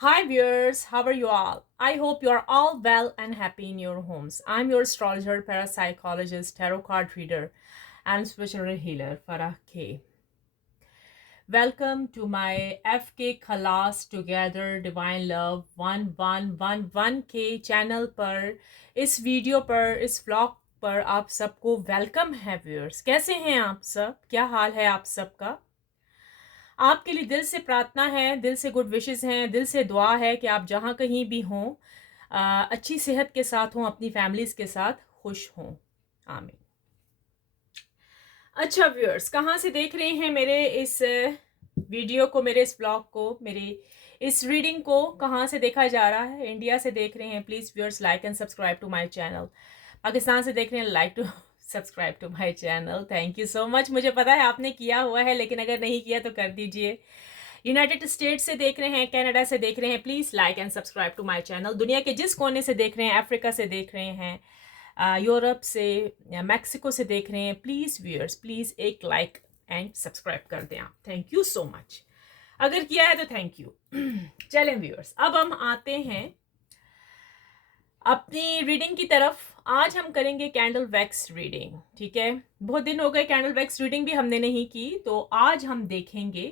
Hi viewers, how are you all? I hope you are all well and happy in your homes. I'm your astrologer, parapsychologist, tarot card reader, and spiritual healer, Farah K. Welcome to my FK Khalas Together Divine Love 1111K channel पर इस video पर इस vlog पर आप सबको welcome है viewers. कैसे हैं आप सब? क्या हाल है आप सबका? आपके लिए दिल से प्रार्थना है, दिल से गुड विशेस हैं, दिल से दुआ है कि आप जहाँ कहीं भी हों अच्छी सेहत के साथ हों, अपनी फैमिलीज के साथ खुश हों। आमीन। अच्छा व्यूअर्स, कहाँ से देख रहे हैं मेरे इस वीडियो को, मेरे इस ब्लॉग को, मेरे इस रीडिंग को कहाँ से देखा जा रहा है? इंडिया से देख रहे हैं, please viewers like and subscribe to my channel. Pakistan से देख रहे हैं, like to subscribe to my channel. Thank you so much. मुझे पता है आपने किया हुआ है, लेकिन अगर नहीं किया तो कर दीजिए। यूनाइटेड स्टेट्स से देख रहे हैं, कनाडा से देख रहे हैं, please like and subscribe to my channel. दुनिया के जिस कोने से देख रहे हैं, अफ्रीका से देख रहे हैं, यूरोप से या मैक्सिको से देख रहे हैं, प्लीज़ व्यूअर्स प्लीज़ एक लाइक एंड सब्सक्राइब कर दें आप। Thank you so much. अगर किया है तो थैंक यू। चलें व्यूअर्स, अब हम आते हैं अपनी रीडिंग की तरफ। आज हम करेंगे कैंडल वैक्स रीडिंग। ठीक है, बहुत दिन हो गए कैंडल वैक्स रीडिंग भी हमने नहीं की, तो आज हम देखेंगे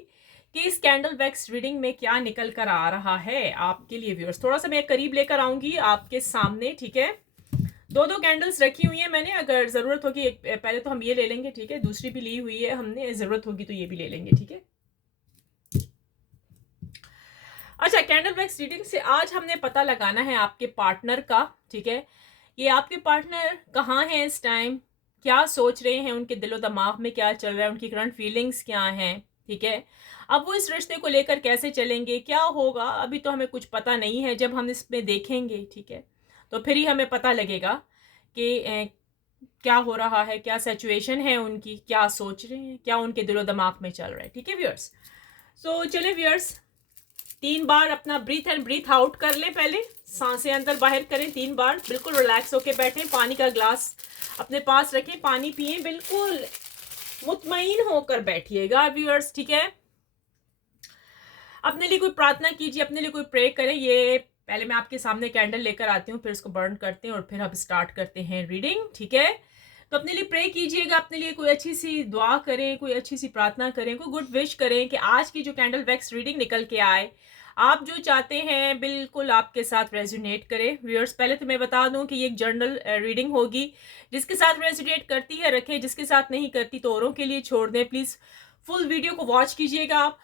कि इस कैंडल वैक्स रीडिंग में क्या निकल कर आ रहा है आपके लिए व्यूअर्स। थोड़ा सा मैं करीब लेकर आऊंगी आपके सामने। ठीक है, दो दो कैंडल्स रखी हुई है मैंने, अगर ज़रूरत होगी एक पहले तो हम ये ले लेंगे। ठीक है, दूसरी भी ली हुई है हमने, ज़रूरत होगी तो ये भी ले लेंगे। ठीक है, अच्छा, कैंडल वैक्स रीडिंग से आज हमने पता लगाना है आपके पार्टनर का। ठीक है, ये आपके पार्टनर कहाँ हैं इस टाइम, क्या सोच रहे हैं, उनके दिलो दिमाग में क्या चल रहा है, उनकी करंट फीलिंग्स क्या हैं। ठीक है, अब वो इस रिश्ते को लेकर कैसे चलेंगे, क्या होगा, अभी तो हमें कुछ पता नहीं है। जब हम इसमें देखेंगे, ठीक है, तो फिर ही हमें पता लगेगा कि क्या हो रहा है, क्या सिचुएशन है उनकी, क्या सोच रहे हैं, क्या उनके दिलो दिमाग में चल रहा है। ठीक है व्यूअर्स, सो चले व्यूअर्स, 3 बार अपना ब्रीथ एंड ब्रीथ आउट कर लें। पहले सांसें अंदर बाहर करें 3 बार, बिल्कुल रिलैक्स होके बैठें, पानी का ग्लास अपने पास रखें, पानी पिए, बिल्कुल मुतमईन होकर बैठिएगा व्यूअर्स। ठीक है, अपने लिए कोई प्रार्थना कीजिए, अपने लिए कोई प्रे करें। ये पहले मैं आपके सामने कैंडल लेकर आती हूँ, फिर इसको बर्न करते हैं और फिर हम स्टार्ट करते हैं रीडिंग। ठीक है, तो अपने लिए प्रे कीजिएगा, अपने लिए कोई अच्छी सी दुआ करें, कोई अच्छी सी प्रार्थना करें, कोई गुड विश करें कि आज की जो कैंडल वैक्स रीडिंग निकल के आए, आप जो चाहते हैं बिल्कुल आपके साथ रेजोनेट करे। व्यूअर्स, पहले तो मैं बता दूं कि ये एक जर्नल रीडिंग होगी, जिसके साथ रेजोनेट करती है रखें, जिसके साथ नहीं करती तो औरों के लिए छोड़ दें। प्लीज फुल वीडियो को वॉच कीजिएगा आप।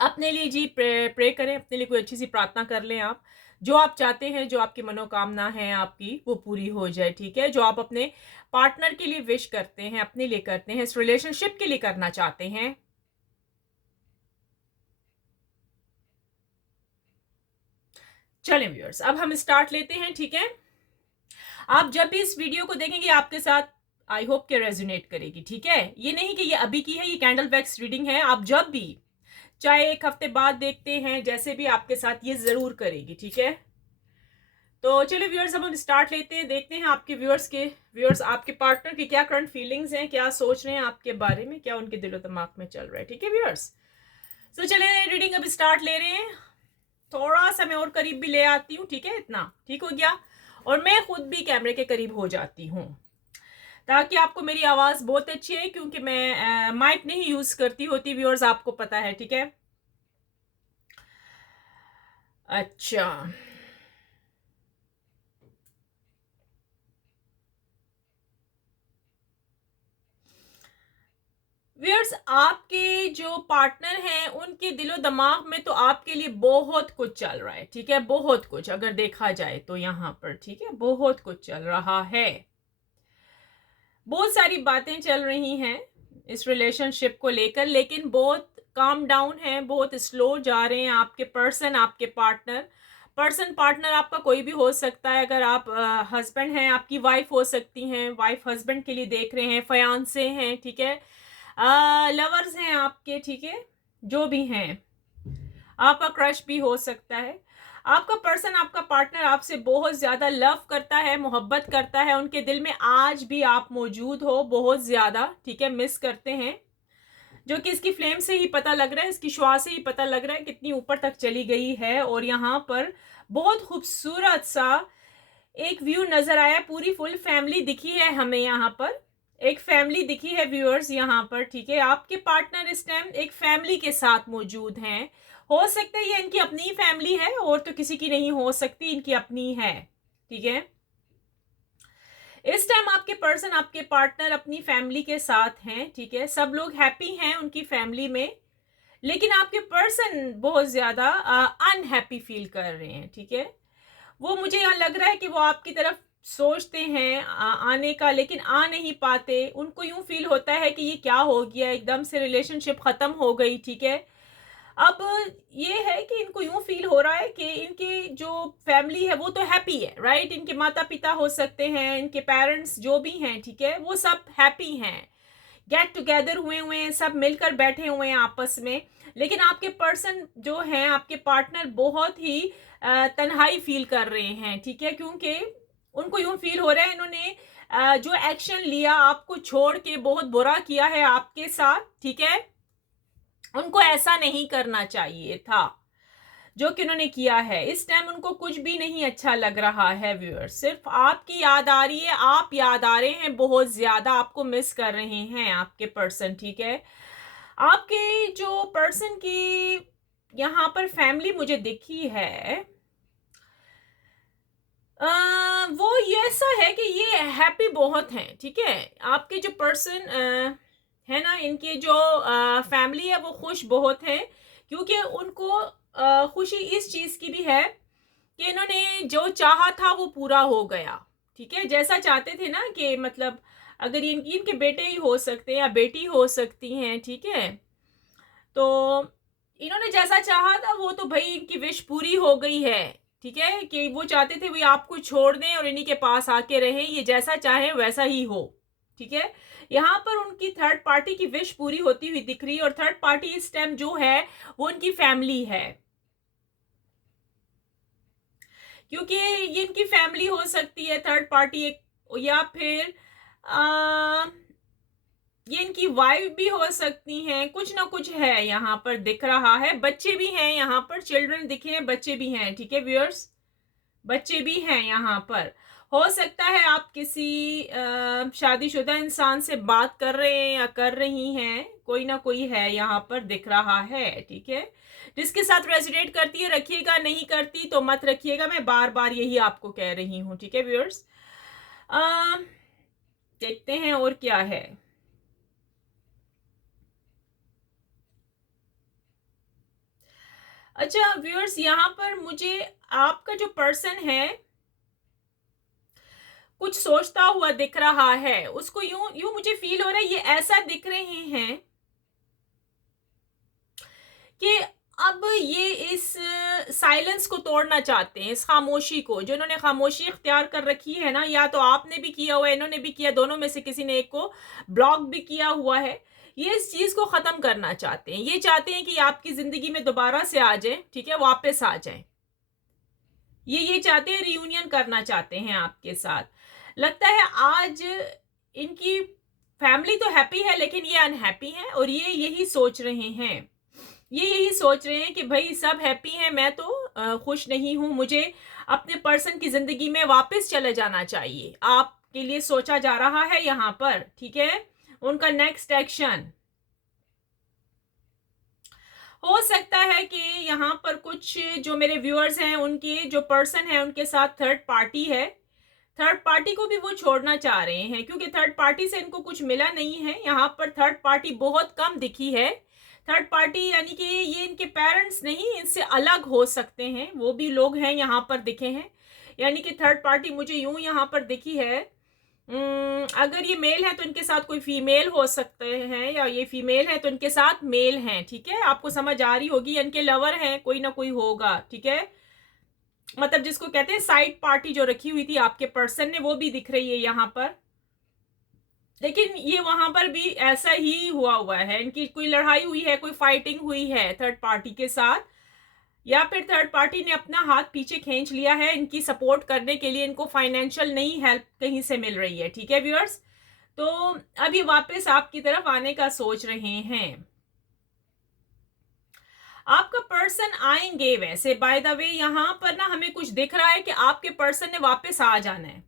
अपने लिए जी प्रे करें, अपने लिए कोई अच्छी सी प्रार्थना कर लें आप, जो आप चाहते हैं, जो आपकी मनोकामना है आपकी, वो पूरी हो जाए। ठीक है, जो आप अपने पार्टनर के लिए विश करते हैं, अपने लिए करते हैं, इस रिलेशनशिप के लिए करना चाहते हैं। चलें व्यूअर्स, अब हम स्टार्ट लेते हैं। ठीक है, आप जब भी इस वीडियो को देखेंगे आपके साथ आई होप के रेजोनेट करेगी। ठीक है, ये नहीं कि ये अभी की है, ये कैंडल वैक्स रीडिंग है। आप जब भी चाहे एक हफ्ते बाद देखते हैं, जैसे भी आपके साथ ये जरूर करेगी। ठीक है, तो चलिए व्यूअर्स, अब हम स्टार्ट लेते हैं, देखते हैं आपके व्यूअर्स आपके पार्टनर की क्या करंट फीलिंग्स हैं, क्या सोच रहे हैं आपके बारे में, क्या उनके दिलो दिमाग में चल रहा है। ठीक है व्यूअर्स, तो चलिए रीडिंग अब स्टार्ट ले रहे हैं। थोड़ा सा मैं और करीब भी ले आती हूँ। ठीक है, इतना ठीक हो गया, और मैं खुद भी कैमरे के करीब हो जाती हूँ ताकि आपको मेरी आवाज बहुत अच्छी है, क्योंकि मैं माइक नहीं यूज करती होती व्यूअर्स, आपको पता है। ठीक है, अच्छा व्यूअर्स, आपके जो पार्टनर हैं उनके दिलो दिमाग में तो आपके लिए बहुत कुछ चल रहा है। ठीक है, बहुत कुछ, अगर देखा जाए तो यहाँ पर, ठीक है, बहुत कुछ चल रहा है, बहुत सारी बातें चल रही हैं इस रिलेशनशिप को लेकर, लेकिन बहुत काम डाउन है, बहुत स्लो जा रहे हैं आपके पर्सन, आपके पार्टनर आपका कोई भी हो सकता है। अगर आप हस्बैंड हैं, आपकी वाइफ हो सकती हैं, वाइफ हस्बैंड के लिए देख रहे हैं, फयांसे हैं, ठीक है, लवर्स हैं आपके। ठीक है, जो भी हैं, आपका क्रश भी हो सकता है। आपका पर्सन, आपका पार्टनर आपसे बहुत ज्यादा लव करता है, मोहब्बत करता है, उनके दिल में आज भी आप मौजूद हो बहुत ज्यादा। ठीक है, मिस करते हैं, जो कि इसकी फ्लेम से ही पता लग रहा है, इसकी शुआ से ही पता लग रहा है कितनी ऊपर तक चली गई है। और यहाँ पर बहुत खूबसूरत सा एक व्यू नजर आया, पूरी फुल फैमिली दिखी है हमें, यहाँ पर एक फैमिली दिखी है व्यूअर्स यहाँ पर, ठीक है। आपके पार्टनर इस टाइम एक फैमिली के साथ मौजूद हैं। हो सकता है ये इनकी अपनी फैमिली है, और तो किसी की नहीं हो सकती, इनकी अपनी है, ठीक है। इस टाइम आपके पर्सन, आपके पार्टनर अपनी फैमिली के साथ हैं, ठीक है। सब लोग हैप्पी हैं उनकी फैमिली में, लेकिन आपके पर्सन बहुत ज्यादा अनहैप्पी फील कर रहे हैं, ठीक है। वो मुझे यहाँ लग रहा है कि वो आपकी तरफ सोचते हैं आने का, लेकिन आ नहीं पाते। उनको यूं फील होता है कि ये क्या हो गया, एकदम से रिलेशनशिप खत्म हो गई, ठीक है। अब ये है कि इनको यूं फील हो रहा है कि इनकी जो फैमिली है वो तो हैप्पी है, राइट। इनके माता पिता हो सकते हैं, इनके पेरेंट्स जो भी हैं, ठीक है, वो सब हैप्पी हैं, गेट टुगेदर हुए हुए हैं, सब मिलकर बैठे हुए हैं आपस में। लेकिन आपके पर्सन जो हैं, आपके पार्टनर बहुत ही तन्हाई फील कर रहे हैं, ठीक है, क्योंकि उनको यूं फील हो रहा है इन्होंने जो एक्शन लिया, आपको छोड़ के बहुत बुरा किया है आपके साथ, ठीक है। उनको ऐसा नहीं करना चाहिए था जो कि उन्होंने किया है। इस टाइम उनको कुछ भी नहीं अच्छा लग रहा है व्यूअर्स, सिर्फ आपकी याद आ रही है, आप याद आ रहे हैं बहुत ज्यादा, आपको मिस कर रहे हैं आपके पर्सन, ठीक है। आपके जो पर्सन की यहाँ पर फैमिली मुझे दिखी है, वो ये ऐसा है कि ये हैप्पी बहुत हैं, ठीक है। आपके जो पर्सन है ना, इनकी जो फैमिली है वो खुश बहुत है, क्योंकि उनको खुशी इस चीज की भी है कि इन्होंने जो चाहा था वो पूरा हो गया, ठीक है। जैसा चाहते थे ना, कि मतलब अगर इनके बेटे ही हो सकते हैं या बेटी हो सकती हैं, ठीक है, तो इन्होंने जैसा चाहा था वो तो भाई इनकी विश पूरी हो गई है, ठीक है। कि वो चाहते थे भाई आपको छोड़ दें और इन्हीं के पास आके रहें, ये जैसा चाहे वैसा ही हो, ठीक है। यहाँ पर उनकी थर्ड पार्टी की विश पूरी होती हुई दिख रही है, और थर्ड पार्टी इस टाइम जो है वो उनकी फैमिली है, क्योंकि ये इनकी फैमिली हो सकती है थर्ड पार्टी एक, या फिर ये इनकी वाइफ भी हो सकती हैं, कुछ ना कुछ है यहाँ पर दिख रहा है। बच्चे भी हैं यहाँ पर, चिल्ड्रन दिखे हैं, बच्चे भी हैं, ठीक है व्यूअर्स, बच्चे भी हैं यहाँ पर। हो सकता है आप किसी शादीशुदा इंसान से बात कर रहे हैं या कर रही हैं, कोई ना कोई है यहाँ पर दिख रहा है, ठीक है। जिसके साथ रेजिडेट करती है रखिएगा, नहीं करती तो मत रखिएगा, मैं बार बार यही आपको कह रही हूँ, ठीक है व्यूअर्स। देखते हैं और क्या है। अच्छा व्यूअर्स, यहाँ पर मुझे आपका जो पर्सन है कुछ सोचता हुआ दिख रहा है, उसको यूं यूं मुझे फील हो रहा है, ये ऐसा दिख रहे हैं कि अब ये इस साइलेंस को तोड़ना चाहते हैं, इस खामोशी को, जो इन्होंने खामोशी इख्तियार कर रखी है ना, या तो आपने भी किया हुआ है, इन्होंने भी किया, दोनों में से किसी ने एक को ब्लॉक भी किया हुआ है, ये इस चीज को खत्म करना चाहते हैं। ये चाहते हैं कि आपकी जिंदगी में दोबारा से आ जाए, ठीक है, वापस आ जाए। ये चाहते हैं, रियूनियन करना चाहते हैं आपके साथ। लगता है आज इनकी फैमिली तो हैप्पी है, लेकिन ये अनहैप्पी है, और ये यही सोच रहे हैं, ये यही सोच रहे हैं कि भाई सब हैप्पी हैं, मैं तो खुश नहीं हूं, मुझे अपने पर्सन की जिंदगी में वापस चले जाना चाहिए। आपके लिए सोचा जा रहा है यहाँ पर, ठीक है, उनका नेक्स्ट एक्शन हो सकता है कि यहाँ पर कुछ जो मेरे व्यूअर्स हैं, उनके जो पर्सन है उनके साथ थर्ड पार्टी है, थर्ड पार्टी को भी वो छोड़ना चाह रहे हैं, क्योंकि थर्ड पार्टी से इनको कुछ मिला नहीं है। यहाँ पर थर्ड पार्टी बहुत कम दिखी है। थर्ड पार्टी यानी कि ये इनके पेरेंट्स नहीं, इनसे अलग हो सकते हैं, वो भी लोग हैं यहाँ पर दिखे हैं। यानी कि थर्ड पार्टी मुझे यूं यहाँ पर दिखी है, अगर ये मेल है तो इनके साथ कोई फीमेल हो सकते हैं, या ये फीमेल है तो इनके साथ मेल हैं, ठीक है। आपको समझ आ रही होगी, इनके लवर हैं, कोई ना कोई होगा, ठीक है। मतलब जिसको कहते हैं साइड पार्टी जो रखी हुई थी आपके पर्सन ने, वो भी दिख रही है यहाँ पर। लेकिन ये वहां पर भी ऐसा ही हुआ है, इनकी कोई लड़ाई हुई है, कोई फाइटिंग हुई है थर्ड पार्टी के साथ, या फिर थर्ड पार्टी ने अपना हाथ पीछे खींच लिया है इनकी सपोर्ट करने के लिए, इनको फाइनेंशियल नहीं हेल्प कहीं से मिल रही है, ठीक है व्यूअर्स। तो अब ये वापस आपकी तरफ आने का सोच रहे हैं, पर्सन आएंगे। वैसे बाय द वे यहाँ पर ना हमें कुछ दिख रहा है कि आपके पर्सन ने वापस आ जाना है,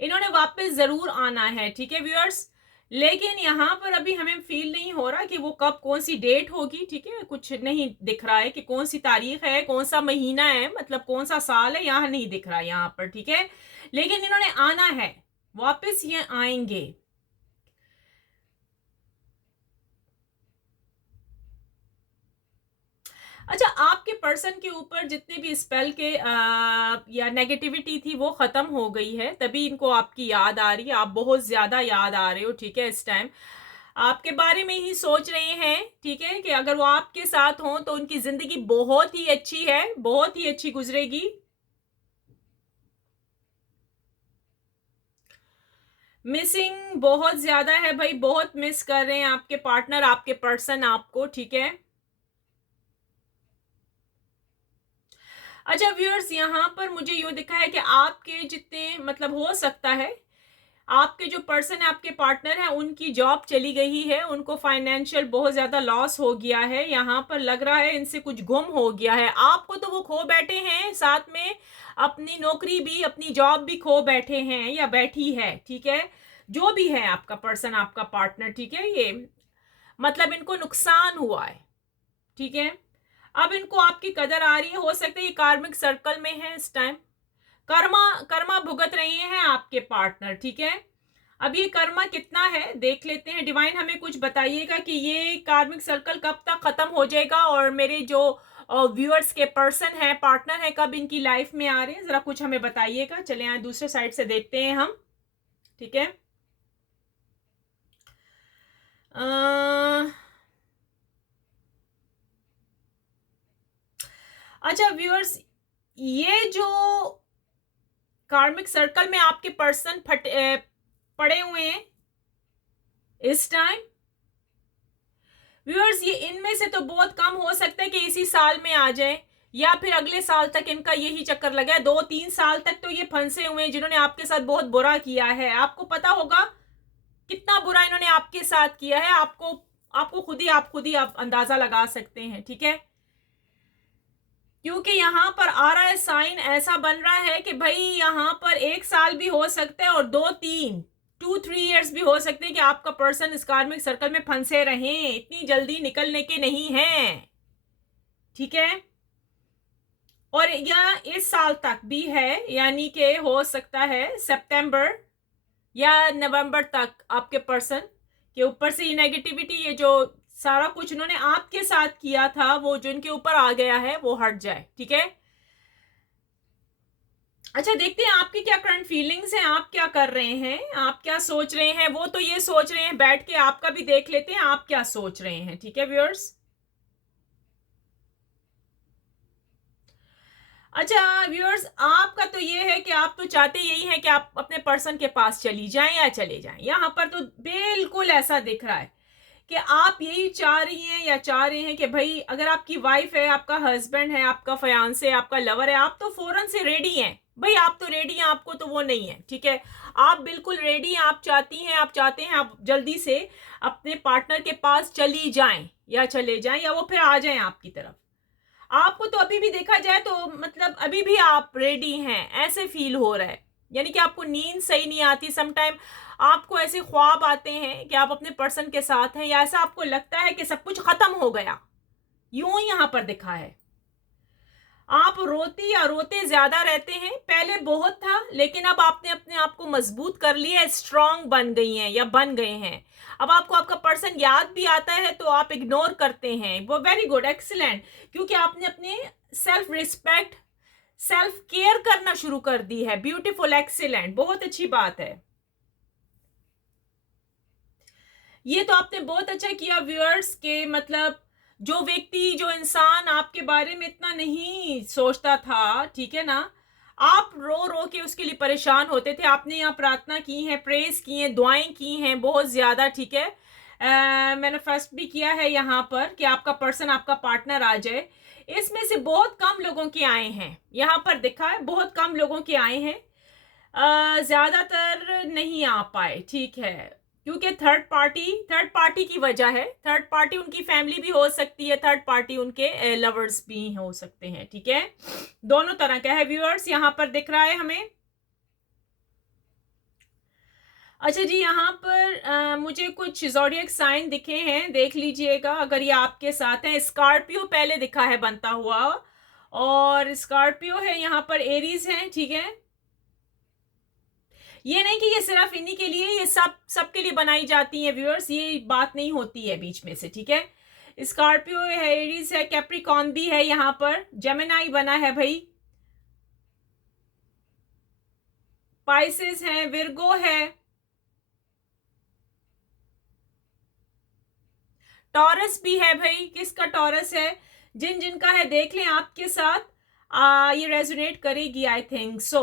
इन्होंने वापस जरूर आना है, ठीक है व्यूअर्स। लेकिन यहाँ पर अभी हमें फील नहीं हो रहा कि वो कब, कौन सी डेट होगी, ठीक है, कुछ नहीं दिख रहा है कि कौन सी तारीख है, कौन सा महीना है, मतलब कौन सा साल है, यहाँ नहीं दिख रहा यहाँ पर, ठीक है। लेकिन इन्होंने आना है, वापस ये आएंगे। अच्छा, आपके पर्सन के ऊपर जितने भी स्पेल के या नेगेटिविटी थी वो खत्म हो गई है, तभी इनको आपकी याद आ रही है, आप बहुत ज्यादा याद आ रहे हो, ठीक है। इस टाइम आपके बारे में ही सोच रहे हैं, ठीक है, कि अगर वो आपके साथ हों तो उनकी जिंदगी बहुत ही अच्छी है, बहुत ही अच्छी गुजरेगी। मिसिंग बहुत ज्यादा है भाई, बहुत मिस कर रहे हैं आपके पार्टनर, आपके पर्सन आपको, ठीक है। अच्छा व्यूअर्स, यहाँ पर मुझे यूँ दिखा है कि आपके जितने, मतलब हो सकता है आपके जो पर्सन है, आपके पार्टनर है, उनकी जॉब चली गई है, उनको फाइनेंशियल बहुत ज्यादा लॉस हो गया है, यहाँ पर लग रहा है इनसे कुछ गुम हो गया है। आपको तो वो खो बैठे हैं, साथ में अपनी नौकरी भी, अपनी जॉब भी खो बैठे हैं या बैठी है, ठीक है। जो भी है आपका पर्सन, आपका पार्टनर, ठीक है, ये मतलब इनको नुकसान हुआ है, ठीक है। अब इनको आपकी कदर आ रही है, हो सकता है ये कार्मिक सर्कल में है इस टाइम, कर्मा कर्मा भुगत रहे हैं आपके पार्टनर, ठीक है। अब ये कर्मा कितना है देख लेते हैं। डिवाइन हमें कुछ बताइएगा कि ये कार्मिक सर्कल कब तक खत्म हो जाएगा, और मेरे जो व्यूअर्स के पर्सन है, पार्टनर है, कब इनकी लाइफ में आ रहे हैं, जरा कुछ हमें बताइएगा। चले यहाँ दूसरे साइड से देखते हैं हम, ठीक है। अच्छा व्यूअर्स, ये जो कार्मिक सर्कल में आपके पर्सन पड़े हुए हैं इस टाइम, व्यूअर्स, ये इनमें से तो बहुत कम हो सकता है कि इसी साल में आ जाए, या फिर अगले साल तक इनका यही चक्कर लगा है। 2-3 साल तक तो ये फंसे हुए हैं, जिन्होंने आपके साथ बहुत बुरा किया है। आपको पता होगा कितना बुरा इन्होंने आपके साथ किया है, आपको खुद ही आप अंदाजा लगा सकते हैं, ठीक है। क्योंकि यहाँ पर आ रहा है साइन, ऐसा बन रहा है कि भाई यहाँ पर 1 साल भी हो सकता है और 2-3 ईयर्स भी हो सकते हैं कि आपका पर्सन इस कार्मिक सर्कल में फंसे रहें, इतनी जल्दी निकलने के नहीं हैं, ठीक है। और यह इस साल तक भी है, यानी कि हो सकता है सितंबर या नवंबर तक आपके पर्सन के ऊपर से ये नेगेटिविटी, ये जो सारा कुछ उन्होंने आपके साथ किया था, वो जो इनके ऊपर आ गया है, वो हट जाए, ठीक है। अच्छा, देखते हैं आपकी क्या करंट फीलिंग्स हैं, आप क्या कर रहे हैं, आप क्या सोच रहे हैं। वो तो ये सोच रहे हैं, बैठ के आपका भी देख लेते हैं आप क्या सोच रहे हैं, ठीक है व्यूअर्स। अच्छा व्यूअर्स, आपका तो ये है कि आप तो चाहते यही है कि आप अपने पर्सन के पास चली जाएं या चले जाएं। यहाँ पर तो बिल्कुल ऐसा दिख रहा है कि आप यही चाह रही हैं या चाह रहे हैं कि भाई अगर आपकी वाइफ है, आपका हस्बैंड है, आपका फयांसे, आपका लवर है, आप तो फौरन से रेडी हैं भाई, आप तो रेडी हैं, आपको तो वो नहीं है, ठीक है। आप बिल्कुल रेडी हैं, आप चाहती हैं, आप चाहते हैं आप जल्दी से अपने पार्टनर के पास चली जाएं या चले जाएं, या वो फिर आ जाएं आपकी तरफ। आपको तो अभी भी देखा जाए तो मतलब अभी भी आप रेडी हैं, ऐसे फील हो रहा है। यानी कि आपको नींद सही नहीं आती, समटाइम आपको ऐसे ख्वाब आते हैं कि आप अपने पर्सन के साथ हैं, या ऐसा आपको लगता है कि सब कुछ खत्म हो गया, यूं ही यहां पर दिखा है। आप रोती या रोते ज्यादा रहते हैं, पहले बहुत था, लेकिन अब आपने अपने आप को मजबूत कर लिया, स्ट्रांग बन गई हैं या बन गए हैं। अब आपको आपका पर्सन याद भी आता है तो आप इग्नोर करते हैं, वो वेरी गुड, एक्सीलेंट, क्योंकि आपने अपने सेल्फ रिस्पेक्ट, सेल्फ केयर करना शुरू कर दी है। ब्यूटीफुल, एक्सीलेंट, बहुत अच्छी बात है। ये तो आपने बहुत अच्छा किया व्यूअर्स के, मतलब जो व्यक्ति, जो इंसान आपके बारे में इतना नहीं सोचता था, ठीक है ना, आप रो रो के उसके लिए परेशान होते थे, आपने यहाँ प्रार्थना की है, प्रेस की है, दुआएं की हैं बहुत ज्यादा, ठीक है। मैनिफेस्ट भी किया है यहाँ पर कि आपका पर्सन, आपका पार्टनर आ जाए। इसमें से बहुत कम लोगों के आए हैं, यहाँ पर दिखा है बहुत कम लोगों के आए हैं, ज्यादातर नहीं आ पाए, ठीक है। क्योंकि थर्ड पार्टी की वजह है। थर्ड पार्टी उनकी फैमिली भी हो सकती है, थर्ड पार्टी उनके लवर्स भी हो सकते हैं, ठीक है। दोनों तरह का है व्यूअर्स, यहां पर दिख रहा है हमें। अच्छा जी, यहाँ पर मुझे कुछ ज़ोडिएक साइन दिखे हैं, देख लीजिएगा अगर ये आपके साथ हैं। स्कॉर्पियो पहले दिखा है बनता हुआ, और स्कॉर्पियो है, यहाँ पर एरीज है, ठीक है। ये नहीं कि ये सिर्फ इन्हीं के लिए, ये सबके लिए बनाई जाती है व्यूअर्स, ये बात नहीं होती है बीच में से, ठीक है। स्कॉर्पियो है, एरीज है, कैप्रिकॉन भी है, यहाँ पर जेमिनाई बना है भाई, पाइसेस है, विर्गो है, टॉरस भी है भाई। किसका टॉरस है? जिन जिनका है देख लें आपके साथ, ये रेजोनेट करेगी, आई थिंक सो।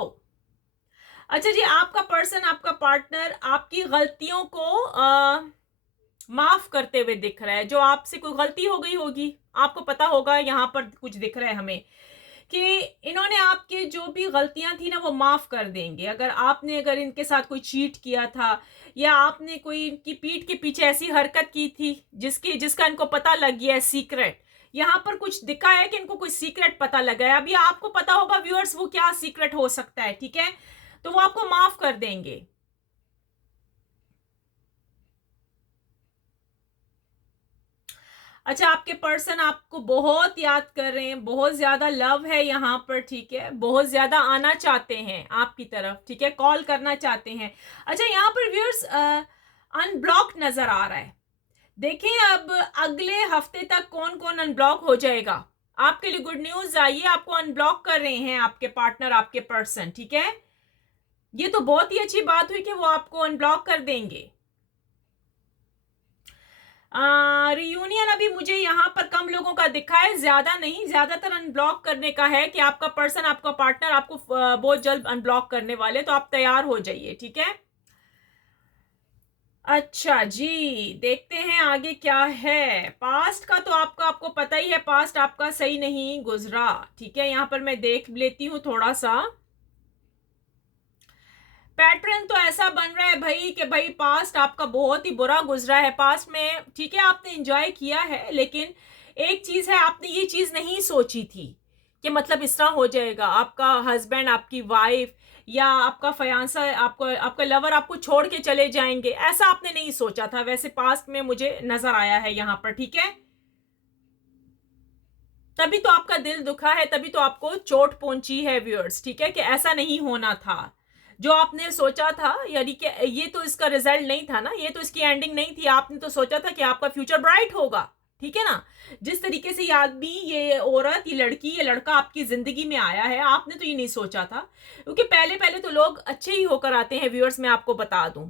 अच्छा जी, आपका पर्सन, आपका पार्टनर आपकी गलतियों को माफ करते हुए दिख रहा है। जो आपसे कोई गलती हो गई होगी, आपको पता होगा, यहाँ पर कुछ दिख रहा है हमें कि इन्होंने आपके जो भी गलतियां थी ना वो माफ कर देंगे। अगर इनके साथ कोई चीट किया था, या आपने कोई इनकी पीठ के पीछे ऐसी हरकत की थी जिसका इनको पता लग गया है, सीक्रेट, यहाँ पर कुछ दिखा है कि इनको कोई सीक्रेट पता लगा है। अभी आपको पता होगा व्यूअर्स वो क्या सीक्रेट हो सकता है, ठीक है, तो वो आपको माफ कर देंगे। अच्छा, आपके पर्सन आपको बहुत याद कर रहे हैं, बहुत ज्यादा लव है यहाँ पर, ठीक है, बहुत ज्यादा आना चाहते हैं आपकी तरफ, ठीक है, कॉल करना चाहते हैं। अच्छा, यहाँ पर व्यूअर्स अनब्लॉक नजर आ रहा है। देखिए अब अगले हफ्ते तक कौन कौन अनब्लॉक हो जाएगा। आपके लिए गुड न्यूज आई है, आपको अनब्लॉक कर रहे हैं आपके पार्टनर, आपके पर्सन, ठीक है। ये तो बहुत ही अच्छी बात हुई कि वो आपको अनब्लॉक कर देंगे। रियूनियन अभी मुझे यहाँ पर कम लोगों का दिखा है, ज्यादा नहीं, ज्यादातर अनब्लॉक करने का है कि आपका पर्सन, आपका पार्टनर आपको बहुत जल्द अनब्लॉक करने वाले, तो आप तैयार हो जाइए, ठीक है। अच्छा जी, देखते हैं आगे क्या है। पास्ट का तो आपको पता ही है, पास्ट आपका सही नहीं गुजरा, ठीक है। यहाँ पर मैं देख लेती हूँ थोड़ा सा, पैटर्न तो ऐसा बन रहा है भाई कि भाई पास्ट आपका बहुत ही बुरा गुजरा है। पास्ट में ठीक है आपने एंजॉय किया है, लेकिन एक चीज है, आपने ये चीज नहीं सोची थी कि मतलब इस तरह हो जाएगा। आपका हस्बैंड, आपकी वाइफ, या आपका फयांसा, आपको, आपका लवर आपको छोड़ के चले जाएंगे, ऐसा आपने नहीं सोचा था। वैसे पास्ट में मुझे नजर आया है यहाँ पर, ठीक है। तभी तो आपका दिल दुखा है, तभी तो आपको चोट पहुंची है व्यूअर्स, ठीक है, कि ऐसा नहीं होना था जो आपने सोचा था। यानी कि ये तो इसका रिजल्ट नहीं था ना, ये तो इसकी एंडिंग नहीं थी। आपने तो सोचा था कि आपका फ्यूचर ब्राइट होगा, ठीक है ना। जिस तरीके से ये आदमी, ये औरत, ये लड़की, ये लड़का आपकी जिंदगी में आया है, आपने तो ये नहीं सोचा था। क्योंकि पहले पहले तो लोग अच्छे ही होकर आते हैं व्यूअर्स, मैं आपको बता दूं।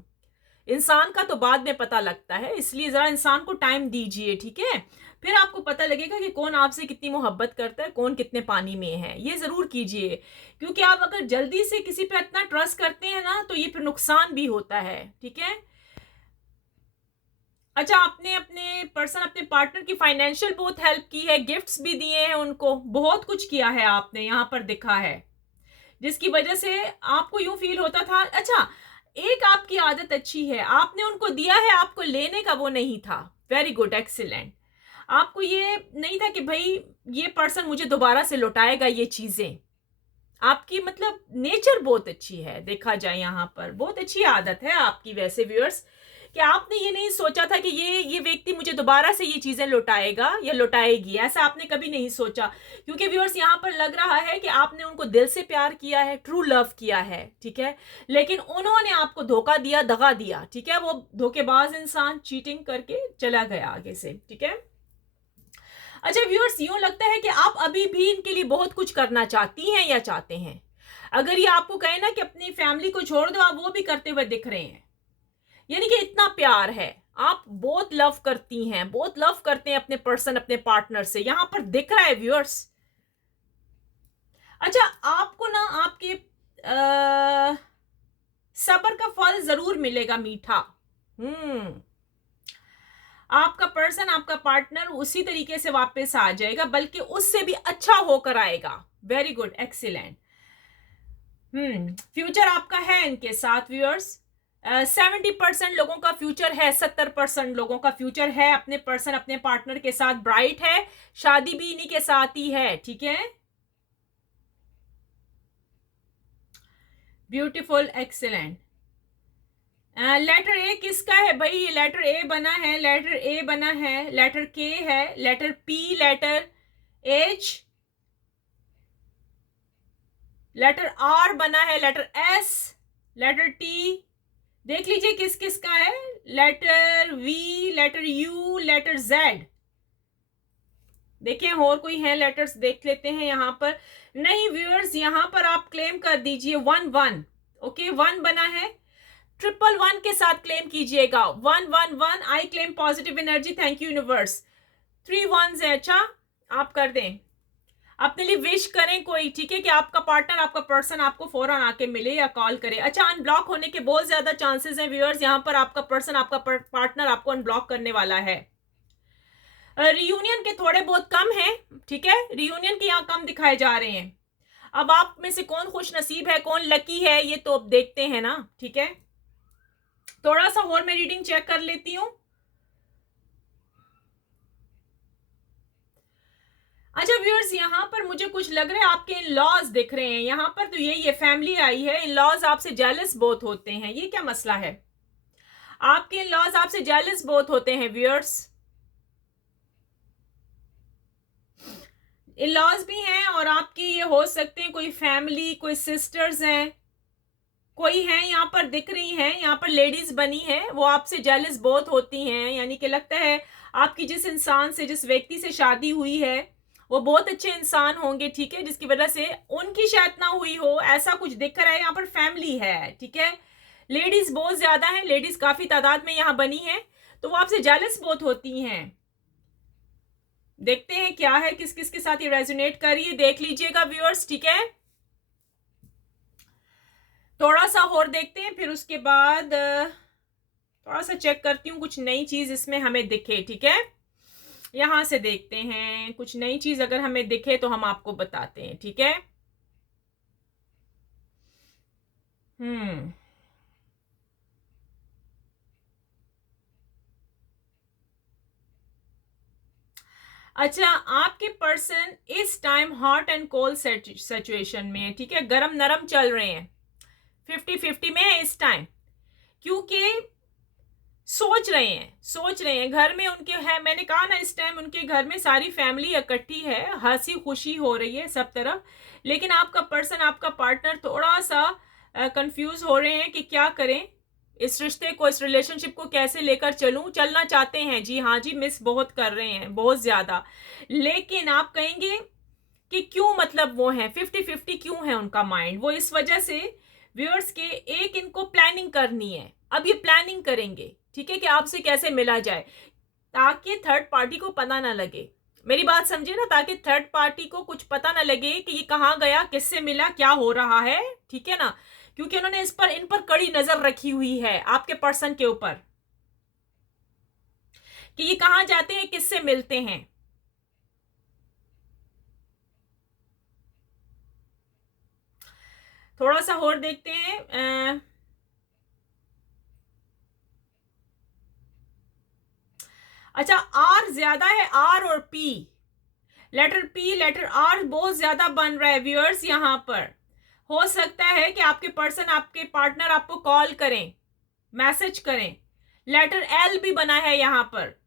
इंसान का तो बाद में पता लगता है, इसलिए जरा इंसान को टाइम दीजिए, ठीक है। फिर आपको पता लगेगा कि कौन आपसे कितनी मोहब्बत करता है, कौन कितने पानी में है, ये जरूर कीजिए। क्योंकि आप अगर जल्दी से किसी पे इतना ट्रस्ट करते हैं ना, तो ये फिर नुकसान भी होता है, ठीक है। अच्छा, आपने अपने पर्सन, अपने पार्टनर की फाइनेंशियल बहुत हेल्प की है, गिफ्ट्स भी दिए हैं उनको, बहुत कुछ किया है आपने, यहाँ पर दिखा है, जिसकी वजह से आपको यूं फील होता था। अच्छा, एक आपकी आदत अच्छी है, आपने उनको दिया है, आपको लेने का वो नहीं था। Very good, excellent. आपको ये नहीं था कि भाई ये पर्सन मुझे दोबारा से लौटाएगा ये चीजें। आपकी मतलब नेचर बहुत अच्छी है, देखा जाए यहाँ पर बहुत अच्छी आदत है आपकी वैसे व्यूअर्स, कि आपने ये नहीं सोचा था कि ये व्यक्ति मुझे दोबारा से ये चीजें लौटाएगा या लौटाएगी, ऐसा आपने कभी नहीं सोचा। क्योंकि व्यूअर्स यहाँ पर लग रहा है कि आपने उनको दिल से प्यार किया है, ट्रू लव किया है, ठीक है, लेकिन उन्होंने आपको धोखा दिया, दगा दिया, ठीक है। वो धोखेबाज इंसान चीटिंग करके चला गया आगे से, ठीक है। अच्छा व्यूअर्स, यूं लगता है कि आप अभी भी इनके लिए बहुत कुछ करना चाहती हैं या चाहते हैं। अगर ये आपको कहे ना कि अपनी फैमिली को छोड़ दो, आप वो भी करते हुए दिख रहे हैं। यानी कि इतना प्यार है, आप बहुत लव करती हैं, बहुत लव करते हैं अपने पर्सन, अपने पार्टनर से, यहां पर दिख रहा है व्यूअर्स। अच्छा, आपको ना आपके सब्र का फल जरूर मिलेगा, मीठा। आपका पर्सन, आपका पार्टनर उसी तरीके से वापस आ जाएगा, बल्कि उससे भी अच्छा होकर आएगा। Very good, excellent. फ्यूचर आपका है इनके साथ व्यूअर्स। 70% लोगों का फ्यूचर है, 70% लोगों का फ्यूचर है अपने पर्सन, अपने पार्टनर के साथ ब्राइट है, शादी भी इन्हीं के साथ ही है, ठीक है। Beautiful, excellent. लेटर ए किसका है भाई? ये लेटर ए बना है, लेटर ए बना है, लेटर के है, letter P, letter H, letter R बना है, लेटर एस, लेटर टी। देख लीजिए किस किस का है, letter V, letter U, letter Z. देखिए और कोई है लेटर्स, देख लेते हैं यहाँ पर। नहीं व्यूअर्स, यहाँ पर आप क्लेम कर दीजिए 1 1। ओके 1 बना है, 1 के साथ क्लेम कीजिएगा। 1 1 1, I claim positive energy, thank you universe. 3 1 है, अच्छा आप कर दें, अपने लिए विश करें कोई, ठीक है, कि आपका पार्टनर, आपका पर्सन आपको फौरन आके मिले या कॉल करे। अच्छा अनब्लॉक होने के बहुत ज्यादा चांसेस हैं व्यूअर्स, यहाँ पर आपका पर्सन, आपका पार्टनर आपको अनब्लॉक करने वाला है। रियूनियन के थोड़े बहुत कम है, ठीक है, रियूनियन के यहाँ कम दिखाए जा रहे हैं। अब आप में से कौन खुश नसीब है, कौन लकी है, ये तो अब देखते हैं ना, ठीक है। थोड़ा सा और मैं रीडिंग चेक कर लेती हूँ। अच्छा व्यूअर्स, यहाँ पर मुझे कुछ लग रहा है आपके इन लॉज दिख रहे हैं यहाँ पर, तो ये फैमिली आई है, इन लॉज आपसे जेलस बहुत होते हैं, ये क्या मसला है? आपके इन लॉज आपसे जेलस बहुत होते हैं व्यूअर्स, इन लॉज भी हैं, और आपकी ये हो सकते हैं कोई फैमिली, कोई सिस्टर्स हैं, कोई है यहाँ पर दिख रही हैं, यहाँ पर लेडीज बनी है, वो आपसे जेलस बहुत होती हैं, यानी कि लगता है आपकी जिस इंसान से, जिस व्यक्ति से शादी हुई है वो बहुत अच्छे इंसान होंगे, ठीक है, जिसकी वजह से उनकी शायद ना हुई हो, ऐसा कुछ दिख रहा है। यहाँ पर फैमिली है, ठीक है, लेडीज बहुत ज्यादा है, लेडीज काफी तादाद में यहाँ बनी है, तो वो आपसे जेलस बहुत होती हैं। देखते हैं क्या है, किस किस के साथ ये रेजोनेट कर रही है, देख लीजिएगा व्यूअर्स, ठीक है। थोड़ा सा और देखते हैं, फिर उसके बाद थोड़ा सा चेक करती हूँ कुछ नई चीज इसमें हमें दिखे, ठीक है। यहां से देखते हैं, कुछ नई चीज अगर हमें दिखे तो हम आपको बताते हैं, ठीक है। अच्छा, आपके पर्सन इस time hot and cold situation में है, ठीक है, गरम नरम चल रहे हैं, 50-50 में है इस टाइम, क्योंकि सोच रहे हैं घर में उनके है, मैंने कहा ना इस टाइम उनके घर में सारी फैमिली इकट्ठी है, हंसी खुशी हो रही है सब तरफ, लेकिन आपका पर्सन, आपका पार्टनर थोड़ा सा कंफ्यूज हो रहे हैं कि क्या करें, इस रिश्ते को, इस रिलेशनशिप को कैसे लेकर चलूं। चलना चाहते हैं जी, हाँ जी, मिस बहुत कर रहे हैं, बहुत ज्यादा, लेकिन आप कहेंगे कि क्यों, मतलब वो है 50-50 क्यों है उनका माइंड, वो इस वजह से व्यूअर्स के, एक इनको प्लानिंग करनी है, अब ये प्लानिंग करेंगे, ठीक है, कि आपसे कैसे मिला जाए, ताकि थर्ड पार्टी को पता ना लगे, मेरी बात समझे ना, ताकि थर्ड पार्टी को कुछ पता ना लगे कि ये कहाँ गया, किससे मिला, क्या हो रहा है, ठीक है ना, क्योंकि उन्होंने इन पर कड़ी नजर रखी हुई है आपके पर्सन के ऊपर, कि ये कहाँ जाते हैं, किससे मिलते हैं। थोड़ा सा और देखते हैं। अच्छा आर ज्यादा है, आर और पी, पी लेटर आर बहुत ज्यादा बन रहा है व्यूअर्स, यहाँ पर हो सकता है कि आपके पर्सन, आपके पार्टनर आपको कॉल करें, मैसेज करें, लेटर एल भी बना है यहाँ पर।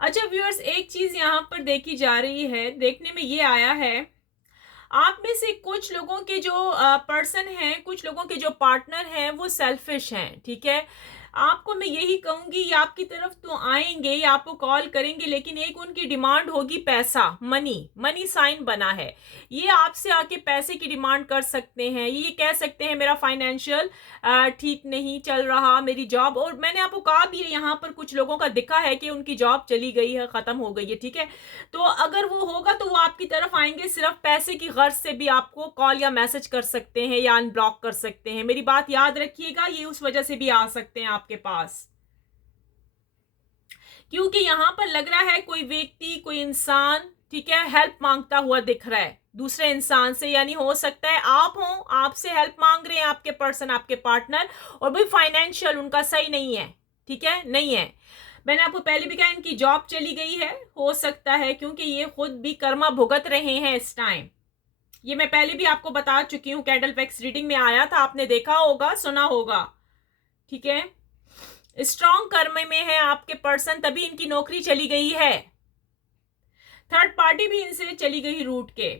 अच्छा व्यूअर्स, एक चीज यहाँ पर देखी जा रही है, देखने में ये आया है, आप में से कुछ लोगों के जो पर्सन हैं, कुछ लोगों के जो पार्टनर हैं वो सेल्फिश हैं, ठीक है, आपको मैं यही कहूंगी, ये आपकी तरफ तो आएंगे, ये आपको कॉल करेंगे, लेकिन एक उनकी डिमांड होगी पैसा, मनी, मनी साइन बना है, ये आपसे आके पैसे की डिमांड कर सकते हैं, ये कह सकते हैं मेरा फाइनेंशियल ठीक नहीं चल रहा, मेरी जॉब, और मैंने आपको कहा भी है यहाँ पर कुछ लोगों का दिखा है कि उनकी जॉब चली गई है, खत्म हो गई है, ठीक है, तो अगर वो होगा तो वो आपकी तरफ आएंगे, सिर्फ पैसे की गर्ज से भी आपको कॉल या मैसेज कर सकते हैं या अनब्लॉक कर सकते हैं, मेरी बात याद रखिएगा, ये उस वजह से भी आ सकते हैं आपके पास। क्योंकि यहाँ पर लग रहा है कोई व्यक्ति, कोई इंसान, ठीक है, हेल्प मांगता हुआ दिख रहा है दूसरे इंसान से। यानी हो सकता है आप हो, आपसे हेल्प मांग रहे हैं आपके पर्सन, आपके पार्टनर, और भाई फाइनेंशियल उनका सही नहीं है, ठीक है, नहीं है। मैंने आपको पहले भी कहा इनकी जॉब चली गई है, हो सकता है, क्योंकि ये खुद भी कर्मा भुगत रहे हैं इस टाइम। ये मैं पहले भी आपको बता चुकी हूँ, कैंडल वैक्स रीडिंग में आया था, आपने देखा होगा, सुना होगा, ठीक है। स्ट्रॉन्ग कर्म में है आपके पर्सन, तभी इनकी नौकरी चली गई है। थर्ड पार्टी भी इनसे चली गई रूट के।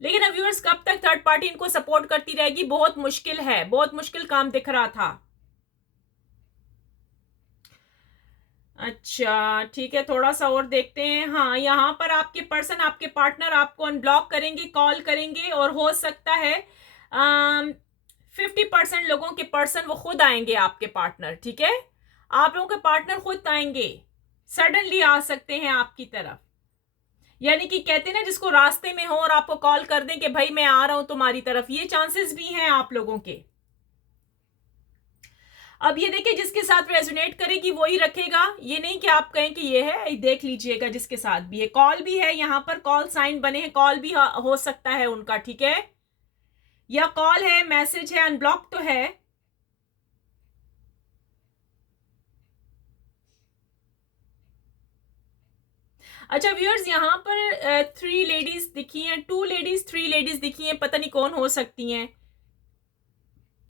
लेकिन अब व्यूअर्स, कब तक थर्ड पार्टी इनको सपोर्ट करती रहेगी? बहुत मुश्किल है, बहुत मुश्किल काम दिख रहा था। अच्छा ठीक है, थोड़ा सा और देखते हैं। हाँ, यहाँ पर आपके पर्सन, आपके पार्टनर आपको अनब्लॉक करेंगे, कॉल करेंगे, और हो सकता है 50% लोगों के पर्सन वो खुद आएंगे आपके पार्टनर, ठीक है। आप लोगों के पार्टनर खुद आएंगे, सडनली आ सकते हैं आपकी तरफ। यानी कि कहते हैं ना, जिसको रास्ते में हो और आपको कॉल कर दें कि भाई मैं आ रहा हूं तुम्हारी तरफ, ये चांसेस भी हैं आप लोगों के। अब ये देखिए, जिसके साथ रेजोनेट करेगी वही रखेगा, ये नहीं कि आप कहें कि ये है, देख लीजिएगा जिसके साथ भी है। कॉल भी है यहाँ पर, कॉल साइन बने हैं, कॉल भी हो सकता है उनका, ठीक है, या कॉल है, मैसेज है, अनब्लॉक तो है। अच्छा व्यूअर्स, यहाँ पर 3 लेडीज दिखी हैं, 2 लेडीज 3 लेडीज दिखी हैं, पता नहीं कौन हो सकती हैं।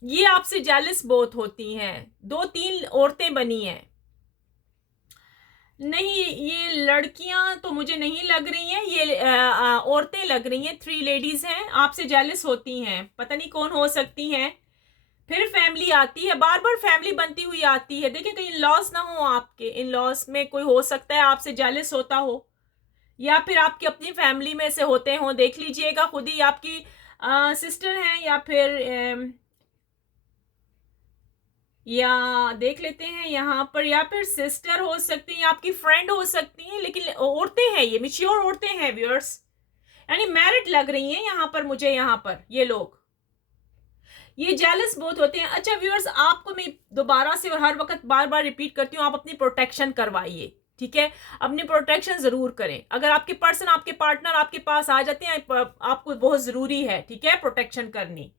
ये आपसे जेलस बहुत होती हैं, 2-3 औरतें बनी हैं। नहीं, ये लड़कियां तो मुझे नहीं लग रही हैं, ये औरतें लग रही हैं, 3 लेडीज हैं, आपसे जेलस होती हैं, पता नहीं कौन हो सकती हैं। फिर फैमिली आती है, बार बार फैमिली बनती हुई आती है। देखिए, कहीं इन लॉस ना हो, आपके इन लॉस में कोई हो सकता है आपसे जेलस होता हो, या फिर आपकी अपनी फैमिली में से होते हो, देख लीजिएगा खुद ही, आपकी सिस्टर हैं, या देख लेते हैं यहाँ पर, या फिर सिस्टर हो सकती हैं, आपकी फ्रेंड हो सकती हैं, लेकिन औरतें हैं, ये मैच्योर औरतें हैं व्यूअर्स, यानी मैरिड लग रही हैं यहाँ पर मुझे। यहाँ पर ये लोग, ये जेलस बहुत होते हैं। अच्छा व्यूअर्स, आपको मैं दोबारा से और हर वक्त बार बार रिपीट करती हूँ, आप अपनी प्रोटेक्शन करवाइए, ठीक है, अपनी प्रोटेक्शन जरूर करें। अगर आपके पर्सन, आपके पार्टनर आपके पास आ जाते हैं, आपको बहुत जरूरी है, ठीक है, प्रोटेक्शन करनी।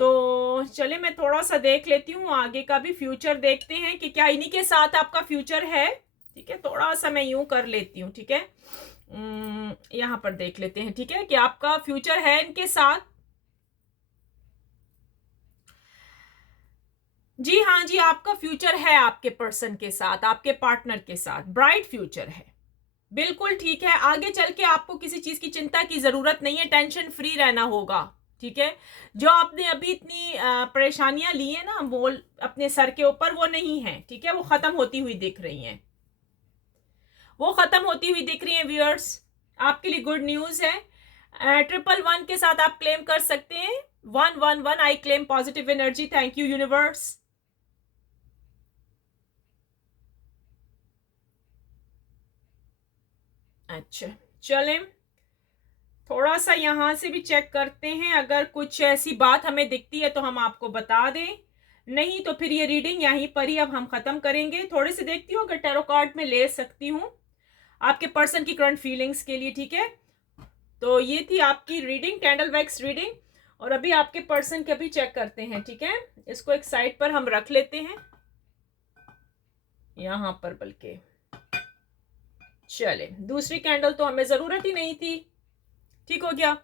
तो चले, मैं थोड़ा सा देख लेती हूँ, आगे का भी फ्यूचर देखते हैं कि क्या इन्हीं के साथ आपका फ्यूचर है, ठीक है। थोड़ा सा मैं यूं कर लेती हूँ, ठीक है, यहाँ पर देख लेते हैं, ठीक है, कि आपका फ्यूचर है इनके साथ। जी हाँ जी, आपका फ्यूचर है आपके पर्सन के साथ, आपके पार्टनर के साथ, ब्राइट फ्यूचर है, बिल्कुल ठीक है। आगे चल के आपको किसी चीज की चिंता की जरूरत नहीं है, टेंशन फ्री रहना होगा, ठीक है। जो आपने अभी इतनी परेशानियां ली है ना, वो अपने सर के ऊपर, वो नहीं है, ठीक है, वो खत्म होती हुई दिख रही हैं, वो खत्म होती हुई दिख रही हैं व्यूअर्स। आपके लिए गुड न्यूज है, 111 के साथ आप क्लेम कर सकते हैं, 111, I claim positive energy, thank you universe. अच्छा चलें, थोड़ा सा यहाँ से भी चेक करते हैं, अगर कुछ ऐसी बात हमें दिखती है तो हम आपको बता दें, नहीं तो फिर ये रीडिंग यहीं पर ही अब हम खत्म करेंगे। थोड़े से देखती हूँ अगर टैरो कार्ड में ले सकती हूँ आपके पर्सन की करंट फीलिंग्स के लिए, ठीक है। तो ये थी आपकी रीडिंग, कैंडल वैक्स रीडिंग, और अभी आपके पर्सन के भी चेक करते हैं, ठीक है। इसको एक साइड पर हम रख लेते हैं, यहाँ पर, बल्कि चले, दूसरी कैंडल तो हमें जरूरत ही नहीं थी, ठीक हो गया।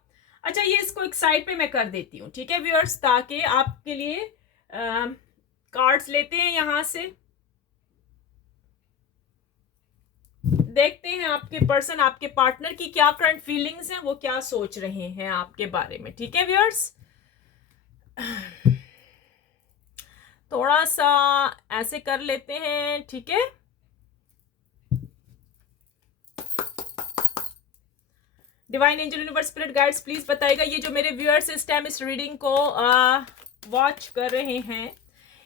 अच्छा, ये इसको एक साइड पे मैं कर देती हूँ, ठीक है व्यूअर्स, ताकि आपके लिए कार्ड्स लेते हैं यहाँ से, देखते हैं आपके पर्सन, आपके पार्टनर की क्या करंट फीलिंग्स हैं, वो क्या सोच रहे हैं आपके बारे में, ठीक है व्यूअर्स। थोड़ा सा ऐसे कर लेते हैं, ठीक है। Divine angel universe spirit guides please बताइएगा, ये जो मेरे व्यूअर्स इस टाइम इस रीडिंग को वॉच कर रहे हैं,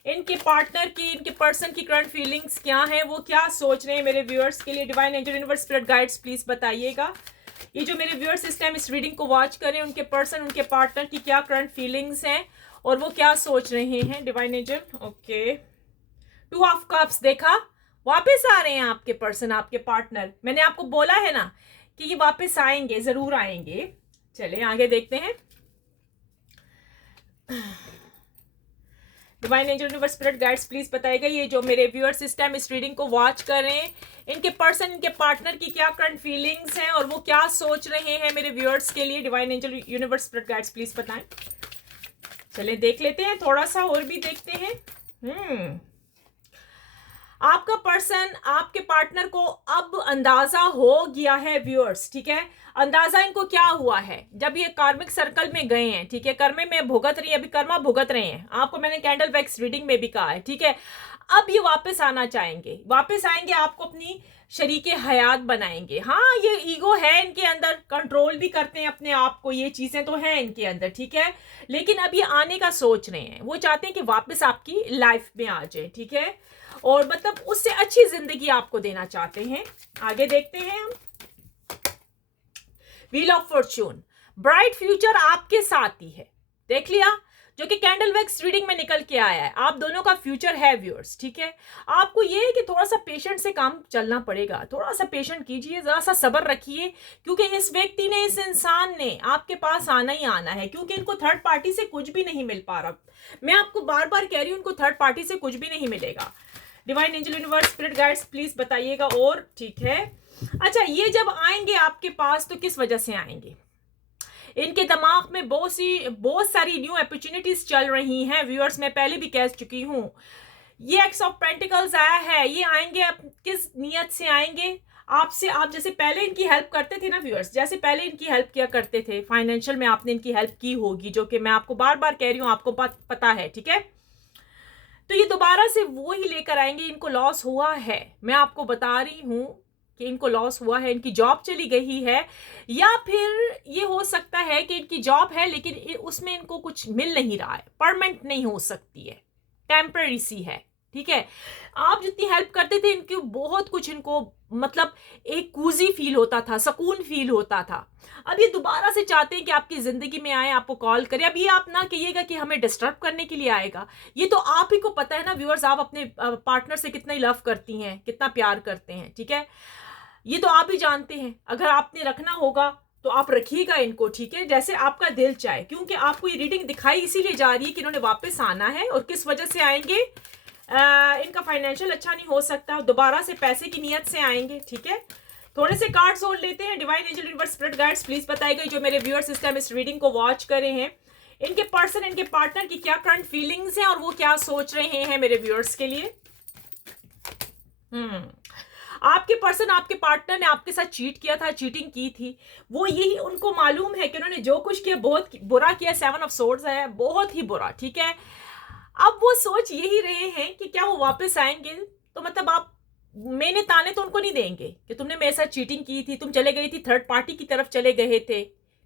इनके पार्टनर की, इनके पर्सन की करंट फीलिंग्स क्या है, वो क्या सोच रहे हैं मेरे व्यूअर्स के लिए। Divine angel universe spirit guides please बताइएगा, ये जो मेरे व्यूअर्स इस टाइम इस रीडिंग को वॉच कर रहे हैं, उनके पर्सन, उनके पार्टनर की क्या करंट फीलिंग्स हैं और वो क्या सोच रहे हैं। Divine angel, okay, 2 of cups देखा, वापस आ रहे हैं आपके पर्सन, आपके पार्टनर। मैंने आपको बोला है ना कि ये वापस आएंगे, जरूर आएंगे। चलिए आगे देखते हैं। Divine angel universe spirit guides please बताएगा, ये जो मेरे व्यूअर्स इस टाइम इस रीडिंग को वॉच कर रहे हैं, इनके पर्सन, इनके पार्टनर की क्या करंट फीलिंग्स हैं और वो क्या सोच रहे हैं मेरे व्यूअर्स के लिए। Divine angel universe spirit guides please बताएं। चलिए देख लेते हैं, थोड़ा सा और भी देखते हैं। आपका पर्सन, आपके पार्टनर को अब अंदाजा हो गया है व्यूअर्स, ठीक है। अंदाजा इनको क्या हुआ है, जब ये कार्मिक सर्कल में गए हैं, ठीक है, कर्मे में भुगत रही है, अभी कर्मा भुगत रहे हैं, आपको मैंने कैंडल वैक्स रीडिंग में भी कहा है, ठीक है। अब ये वापस आना चाहेंगे, वापस आएंगे, आपको अपनी शरीके हयात बनाएंगे। हाँ, ये ईगो है इनके अंदर, कंट्रोल भी करते हैं अपने आप को, ये चीजें तो हैं इनके अंदर, ठीक है। लेकिन अब ये आने का सोच रहे हैं, वो चाहते हैं कि वापस आपकी लाइफ में आ जाए, ठीक है, और मतलब उससे अच्छी जिंदगी आपको देना चाहते हैं। आगे देखते हैं हम। Wheel of Fortune, bright future आपके साथ ही है, देख लिया, जो कि कैंडल वैक्स रीडिंग में निकल के आया है। आप दोनों का फ्यूचर है व्यूअर्स, ठीक है। आपको ये है कि थोड़ा सा पेशेंट से काम चलना पड़ेगा, थोड़ा सा पेशेंट कीजिए, जरा सा सब्र रखिए, क्योंकि इस व्यक्ति ने, इस इंसान ने आपके पास आना ही आना है, क्योंकि इनको थर्ड पार्टी से कुछ भी नहीं मिल पा रहा। मैं आपको बार बार कह रही हूं, इनको थर्ड पार्टी से कुछ भी नहीं मिलेगा। Divine angel universe spirit guides please बताइएगा। और ठीक है, अच्छा, ये जब आएंगे आपके पास तो किस वजह से आएंगे? इनके दिमाग में बहुत सारी न्यू अपॉर्चुनिटीज चल रही हैं व्यूअर्स, मैं पहले भी कह चुकी हूं। ये एक्स ऑफ पेंटिकल्स आया है, ये आएंगे किस नियत से आएंगे? आपसे, आप जैसे पहले इनकी हेल्प करते थे ना व्यूअर्स, जैसे पहले इनकी हेल्प किया करते थे फाइनेंशियल में, आपने इनकी हेल्प की होगी, जो कि मैं आपको बार बार कह रही हूँ, आपको पता है, ठीक है। तो ये दोबारा से वो ही लेकर आएंगे। इनको लॉस हुआ है, मैं आपको बता रही हूं कि इनको लॉस हुआ है, इनकी जॉब चली गई है, या फिर ये हो सकता है कि इनकी जॉब है लेकिन उसमें इनको कुछ मिल नहीं रहा है, परमानेंट नहीं हो सकती है, टेम्पररी सी है, ठीक है। आप जितनी हेल्प करते थे इनकी, बहुत कुछ इनको मतलब एक कूजी फील होता था, सुकून फील होता था। अब ये दोबारा से चाहते हैं कि आपकी जिंदगी में आए, आपको कॉल करे। अब ये आप ना कहिएगा कि हमें डिस्टर्ब करने के लिए आएगा, ये तो आप ही को पता है ना व्यूअर्स, आप अपने पार्टनर से कितना लव करती हैं, कितना प्यार करते हैं, ठीक है, ये तो आप ही जानते हैं। अगर आपने रखना होगा तो आप रखिएगा इनको, ठीक है, जैसे आपका दिल चाहे, क्योंकि आपको ये रीडिंग दिखाई इसीलिए जा रही है कि इन्होंने वापस आना है। और किस वजह से आएंगे? इनका फाइनेंशियल अच्छा नहीं हो सकता, दोबारा से पैसे की नियत से आएंगे, ठीक है। थोड़े से कार्ड्स और लेते हैं। Divine angel universe spirit guides please बताइएगा, जो मेरे व्यूअर्स इस टाइम इस रीडिंग को वॉच कर रहे हैं, इनके पर्सन, इनके पार्टनर की क्या करंट फीलिंग्स हैं और वो क्या सोच रहे हैं मेरे व्यूअर्स के लिए। आपके पर्सन, आपके पार्टनर ने आपके साथ चीट किया था, चीटिंग की थी, वो यही उनको मालूम है कि उन्होंने जो कुछ किया बहुत बुरा किया। 7 ऑफ सोर्ड्स है, बहुत ही बुरा, ठीक है। अब वो सोच यही रहे हैं कि क्या वो वापस आएंगे, तो मतलब आप मैंने ताने तो उनको नहीं देंगे कि तुमने मेरे साथ चीटिंग की थी, तुम चले गई थी, थर्ड पार्टी की तरफ चले गए थे,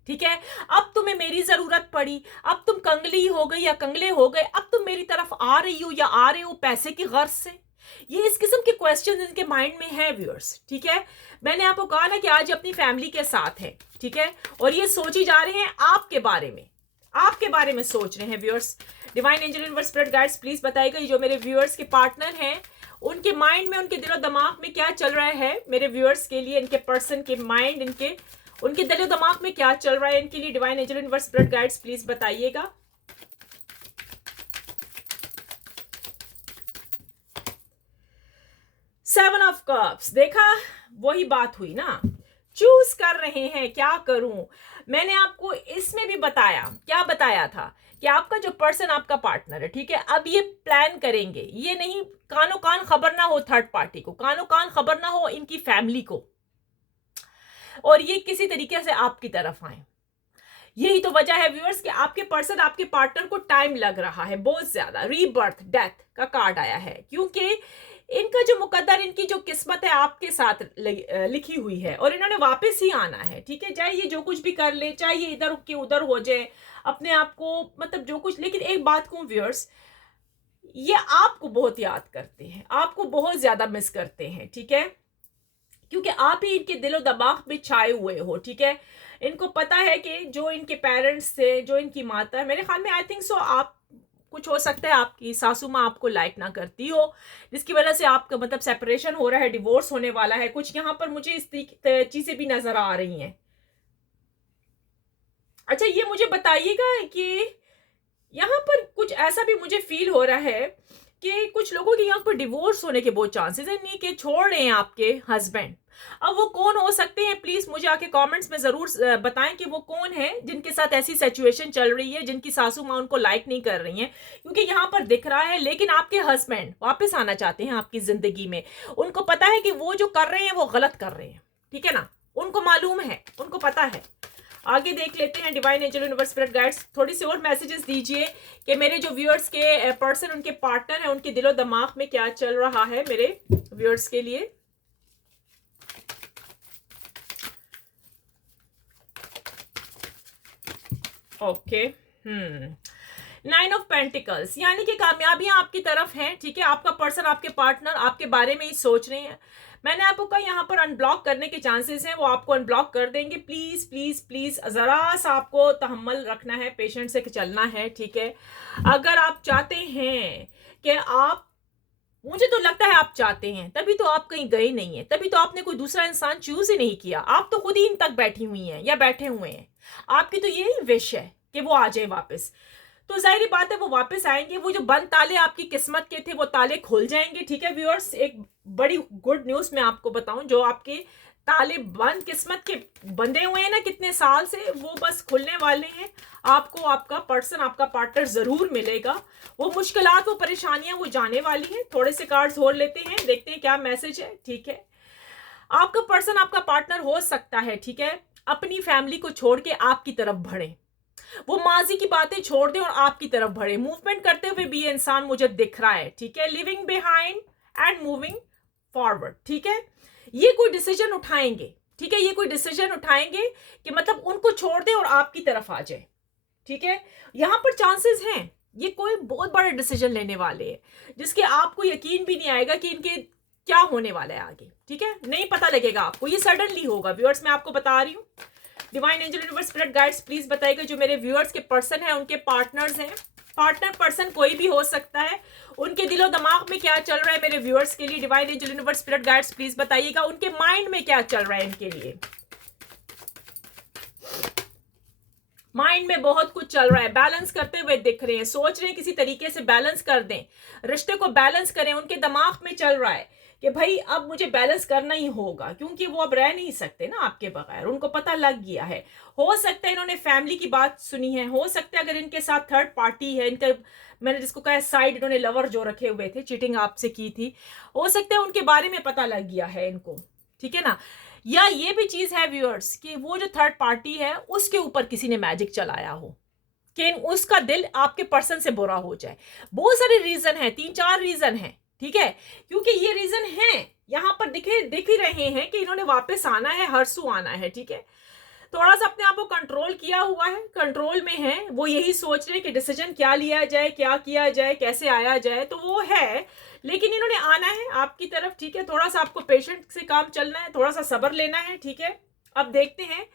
ठीक है। अब तुम्हें मेरी जरूरत पड़ी, अब तुम कंगली हो गई या कंगले हो गए, अब तुम मेरी तरफ आ रही हो या आ रहे हो पैसे की गर्ज से। ये इस किस्म के क्वेश्चन इनके माइंड में है व्यूअर्स, ठीक है। मैंने आपको कहा ना कि आज अपनी फैमिली के साथ है, ठीक है, और ये सोची जा रहे हैं आपके बारे में, आपके बारे में सोच रहे हैं viewers. Divine angel universe spirit guides please बताइएगा, जो मेरे व्यूअर्स के पार्टनर हैं उनके माइंड में, उनके दिलो दिमाग में क्या चल रहा है मेरे व्यूअर्स के लिए, इनके पर्सन के माइंड, उनके दिलो दिमाग में क्या चल रहा है इनके लिए। Divine angel universe spirit guides please बताइएगा। सेवन ऑफ कप्स, देखा, वही बात हुई ना, चूज कर रहे हैं क्या करूं। मैंने आपको इसमें भी बताया, क्या बताया था कि आपका जो पर्सन, आपका पार्टनर है, ठीक है, अब ये प्लान करेंगे, ये नहीं, कानो कान खबर ना हो थर्ड पार्टी को, कानो कान खबर ना हो इनकी फैमिली को, और ये किसी तरीके से आपकी तरफ आए। यही तो वजह है व्यूअर्स कि आपके पर्सन, आपके पार्टनर को टाइम लग रहा है बहुत ज्यादा। रीबर्थ, डेथ का कार्ड आया है, क्योंकि इनका जो मुकद्दर, इनकी जो किस्मत है आपके साथ लिखी हुई है, और इन्होंने वापस ही आना है, ठीक है। चाहे ये जो कुछ भी कर ले, चाहे ये इधर के उधर हो जाए, अपने आप को मतलब जो कुछ, लेकिन एक बात कहूं व्यूअर्स, ये आपको बहुत याद करते हैं, आपको बहुत ज्यादा मिस करते हैं, ठीक है, क्योंकि आप ही इनके दिलो दिमाग में छाए हुए हो, ठीक है। इनको पता है कि जो इनके पेरेंट्स थे, जो इनकी माता है, मेरे ख्याल में आई थिंक सो कुछ हो सकता है आपकी सासू माँ आपको लाइक ना करती हो, जिसकी वजह से आपका मतलब सेपरेशन हो रहा है, डिवोर्स होने वाला है। कुछ यहाँ पर मुझे इस चीजें भी नजर आ रही हैं। अच्छा, ये मुझे बताइएगा कि यहाँ पर कुछ ऐसा भी मुझे फील हो रहा है कि कुछ लोगों के यहाँ पर डिवोर्स होने के बहुत चांसेस है, नहीं कि छोड़ रहे हैं आपके हस्बैंड। अब वो कौन हो सकते हैं, प्लीज मुझे आके कमेंट्स में जरूर बताएं कि वो कौन है जिनके साथ ऐसी सिचुएशन चल रही है, जिनकी सासू माँ उनको लाइक नहीं कर रही हैं। क्योंकि यहाँ पर दिख रहा है, लेकिन आपके हस्बैंड वापस आना चाहते हैं आपकी जिंदगी में। उनको पता है कि वो जो कर रहे हैं वो गलत कर रहे हैं, ठीक है ना, उनको मालूम है, उनको पता है। आगे देख लेते हैं divine angel universe spirit guides, थोड़ी सी और मैसेजेस दीजिए कि मेरे जो व्यूअर्स के पर्सन, उनके पार्टनर है, उनके दिलो दिमाग में क्या चल रहा है मेरे व्यूअर्स के लिए। ओके, 9 ऑफ पेंटिकल्स, यानी कि कामयाबियां आपकी तरफ हैं, ठीक है। आपका पर्सन, आपके पार्टनर आपके बारे में ही सोच रहे हैं। मैंने आपको कहा यहाँ पर अनब्लॉक करने के चांसेस हैं, वो आपको अनब्लॉक कर देंगे। प्लीज प्लीज प्लीज जरा सा आपको तहम्मुल रखना है, पेशेंट से चलना है, ठीक है। अगर आप चाहते हैं कि आप, मुझे तो लगता है आप चाहते हैं, तभी तो आप कहीं गए नहीं है, तभी तो आपने कोई दूसरा इंसान चूज ही नहीं किया। आप तो खुद ही इन तक बैठी हुई हैं या बैठे हुए हैं। आपकी तो यही विश है कि वो आ जाए वापस। तो जाहिर बात है वो वापस आएंगे। वो जो बंद ताले आपकी किस्मत के थे वो ताले खुल जाएंगे, ठीक है व्यूअर्स। एक बड़ी गुड न्यूज मैं आपको बताऊं, जो आपके ताले बंद किस्मत के बंधे हुए हैं ना कितने साल से, वो बस खुलने वाले हैं। आपको आपका पर्सन, आपका पार्टनर जरूर मिलेगा। वो मुश्किलात, वो परेशानियां वो जाने वाली हैं। थोड़े से कार्ड्स और लेते हैं, देखते हैं क्या मैसेज है, ठीक है। आपका पर्सन, आपका पार्टनर हो सकता है, ठीक है, अपनी फैमिली को छोड़ के आपकी तरफ बढ़े, वो माजी की बातें छोड़ दे और आपकी तरफ बढ़े। मूवमेंट करते हुए भी ये इंसान मुझे दिख रहा है, ठीक है। Living behind and moving forward, ठीक है। ये कोई डिसीजन उठाएंगे, ठीक है, ये कोई डिसीजन उठाएंगे कि मतलब उनको छोड़ दे और आपकी तरफ आ जाए, ठीक है। यहां पर चांसेस हैं ये कोई बहुत बड़ा डिसीजन लेने वाले हैं, जिसके आपको यकीन भी नहीं आएगा कि इनके क्या होने वाला है आगे, ठीक है। नहीं पता लगेगा आपको, ये सडनली होगा व्यूअर्स, मैं आपको बता रही हूँ। Divine angel universe spirit guides please बताइएगा जो मेरे व्यूअर्स के पर्सन हैं, उनके पार्टनर्स हैं, पार्टनर पर्सन कोई भी हो सकता है, उनके दिलो दिमाग में क्या चल रहा है मेरे व्यूअर्स के लिए। Divine angel universe spirit guides please बताइएगा उनके माइंड में क्या चल रहा है इनके लिए। माइंड में बहुत कुछ चल रहा है, बैलेंस करते हुए दिख रहे हैं, सोच रहे हैं किसी तरीके से बैलेंस कर दें, रिश्ते को बैलेंस करें। उनके दिमाग में चल रहा है कि भाई अब मुझे बैलेंस करना ही होगा, क्योंकि वो अब रह नहीं सकते ना आपके बगैर, उनको पता लग गया है। हो सकता है इन्होंने फैमिली की बात सुनी है, हो सकता है अगर इनके साथ थर्ड पार्टी है, इनका मैंने जिसको कहा साइड, इन्होंने लवर जो रखे हुए थे, चीटिंग आपसे की थी, हो सकता है उनके बारे में पता लग गया है इनको, ठीक है ना। या ये भी चीज है व्यूअर्स कि वो जो थर्ड पार्टी है उसके ऊपर किसी ने मैजिक चलाया हो कि उसका दिल आपके पर्सन से बुरा हो जाए। बहुत सारे रीजन है, 3-4 रीजन है, ठीक है। क्योंकि ये रीजन है यहां पर दिख ही रहे हैं कि इन्होंने वापस आना है, हरसू आना है, ठीक है। थोड़ा सा अपने आप को कंट्रोल किया हुआ है, कंट्रोल में है, वो यही सोच रहे हैं कि डिसीजन क्या लिया जाए, क्या किया जाए, कैसे आया जाए, तो वो है। लेकिन इन्होंने आना है आपकी तरफ, ठीक है। थोड़ा सा आपको पेशेंट से काम चलना है, थोड़ा सा सब्र लेना है, ठीक है। अब देखते हैं,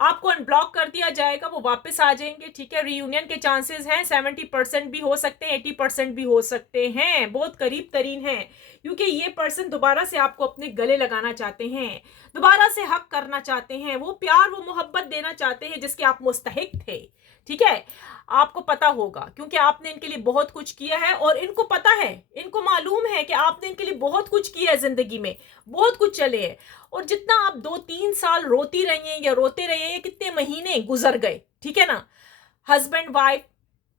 आपको अनब्लॉक कर दिया जाएगा, वो वापस आ जाएंगे, ठीक है। रियूनियन के चांसेस हैं, 70% भी हो सकते हैं, 80% भी हो सकते हैं, बहुत करीब तरीन है। क्योंकि ये पर्सन दोबारा से आपको अपने गले लगाना चाहते हैं, दोबारा से हक करना चाहते हैं, वो प्यार, वो मोहब्बत देना चाहते हैं जिसके आप मुस्तहिक थे, ठीक है। आपको पता होगा क्योंकि आपने इनके लिए बहुत कुछ किया है, और इनको पता है, इनको मालूम है कि आपने इनके लिए बहुत कुछ किया है, जिंदगी में बहुत कुछ चले हैं। और जितना आप 2-3 साल रोती रही हैं या रोते रहे हैं, कितने महीने गुजर गए, ठीक है ना। हस्बैंड वाइफ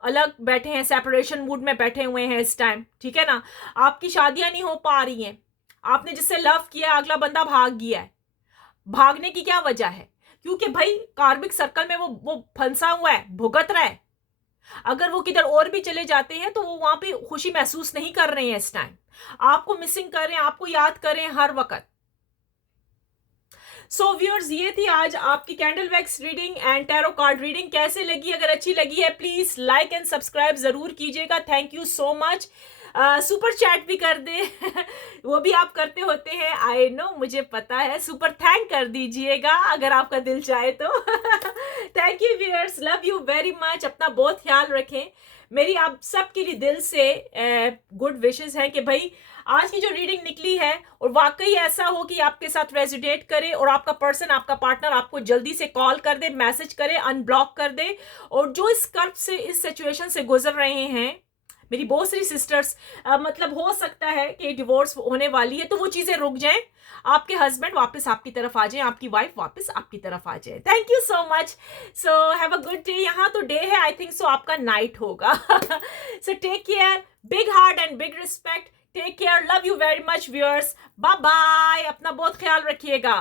अलग बैठे हैं, सेपरेशन मूड में बैठे हुए हैं इस टाइम, ठीक है ना। आपकी शादियां नहीं हो पा रही हैं, आपने जिससे लव किया अगला बंदा भाग गया है। भागने की क्या वजह है? क्योंकि भाई कार्मिक सर्कल में वो फंसा हुआ है, भुगत रहा है। अगर वो किधर और भी चले जाते हैं तो वो वहां पे खुशी महसूस नहीं कर रहे हैं इस टाइम, आपको मिसिंग कर रहे हैं, आपको याद कर रहे हैं हर वक्त। सो व्यूअर्स, ये थी आज आपकी candle wax reading and tarot card reading. कैसे लगी? अगर अच्छी लगी है प्लीज लाइक एंड सब्सक्राइब जरूर कीजिएगा। Thank you so much. Super chat भी कर दे वो भी आप करते होते हैं, आई नो, मुझे पता है। सुपर थैंक कर दीजिएगा अगर आपका दिल चाहे तो। Thank you viewers, love you very much. अपना बहुत ख्याल रखें। मेरी आप सबके लिए दिल से गुड विशेस हैं कि भाई आज की जो रीडिंग निकली है और वाकई ऐसा हो कि आपके साथ रेजिडेट करे और आपका पर्सन, आपका पार्टनर आपको जल्दी से कॉल कर दे, मैसेज करे, अनब्लॉक कर दे। और जो इस कर्व से, इस सिचुएशन से गुजर रहे हैं, मेरी बहुत सारी सिस्टर्स, मतलब हो सकता है कि डिवोर्स होने वाली है, तो वो चीजें रुक जाएं, आपके हस्बैंड वापस आपकी तरफ आ जाए, आपकी वाइफ वापस आपकी तरफ आ जाए। Thank you so much. So have a good day. यहाँ तो डे है, आई थिंक सो आपका नाइट होगा। So take care, big heart and big respect. Take care, love you very much viewers, bye bye, अपना बहुत ख्याल रखिएगा।